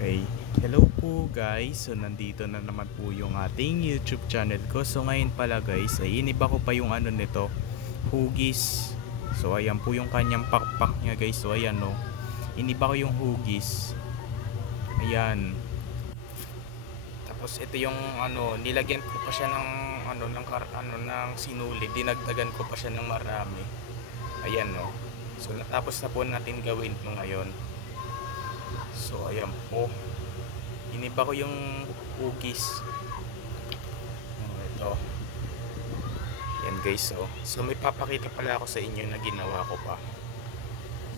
Okay. Hello po guys. So nandito na naman po yung ating YouTube channel ko. So ngayon pala guys, ay iniba ko pa yung ano nito, hugis. So ayan po yung kanyang pakpak niya guys. So ayan no. Iniba ko yung hugis. Ayan. Tapos ito yung ano, nilagyan ko pa siya ng ano ng kar- ano ng sinuli. Dinagdagan ko pa siya ng marami. Ayan no. So natapos na po natin gawin ito ngayon. So ayan po. Iniba ko yung hugis. Oh, ito. Yan guys so. So may papakita pala ako sa inyo na ginawa ko pa.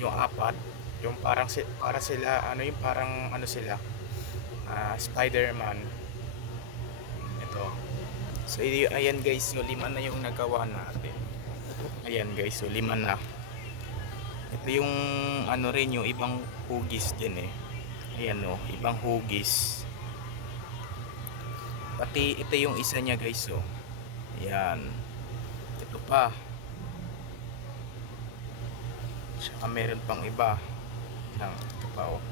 Yung apat, yung parang si, para sila ano yung parang ano sila ah, Spider-Man. Ito. So ayan guys, so lima na yung nagawa natin. Ayan guys, so lima na. Ito yung ano rin yung ibang hugis din eh. Ayan o, ibang hugis. Pati ito yung isa niya guys oh. Ayan. Ito pa. Tsaka meron pang iba. Lang, ito pa oh.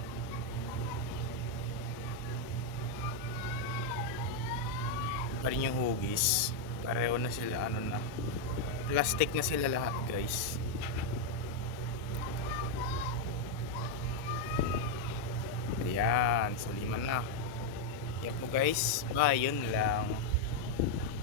Pa rin yung hugis. Pareho na sila ano na. Plastic na sila lahat guys. Ayan, so lima na. Yan po guys. Bye, yun lang.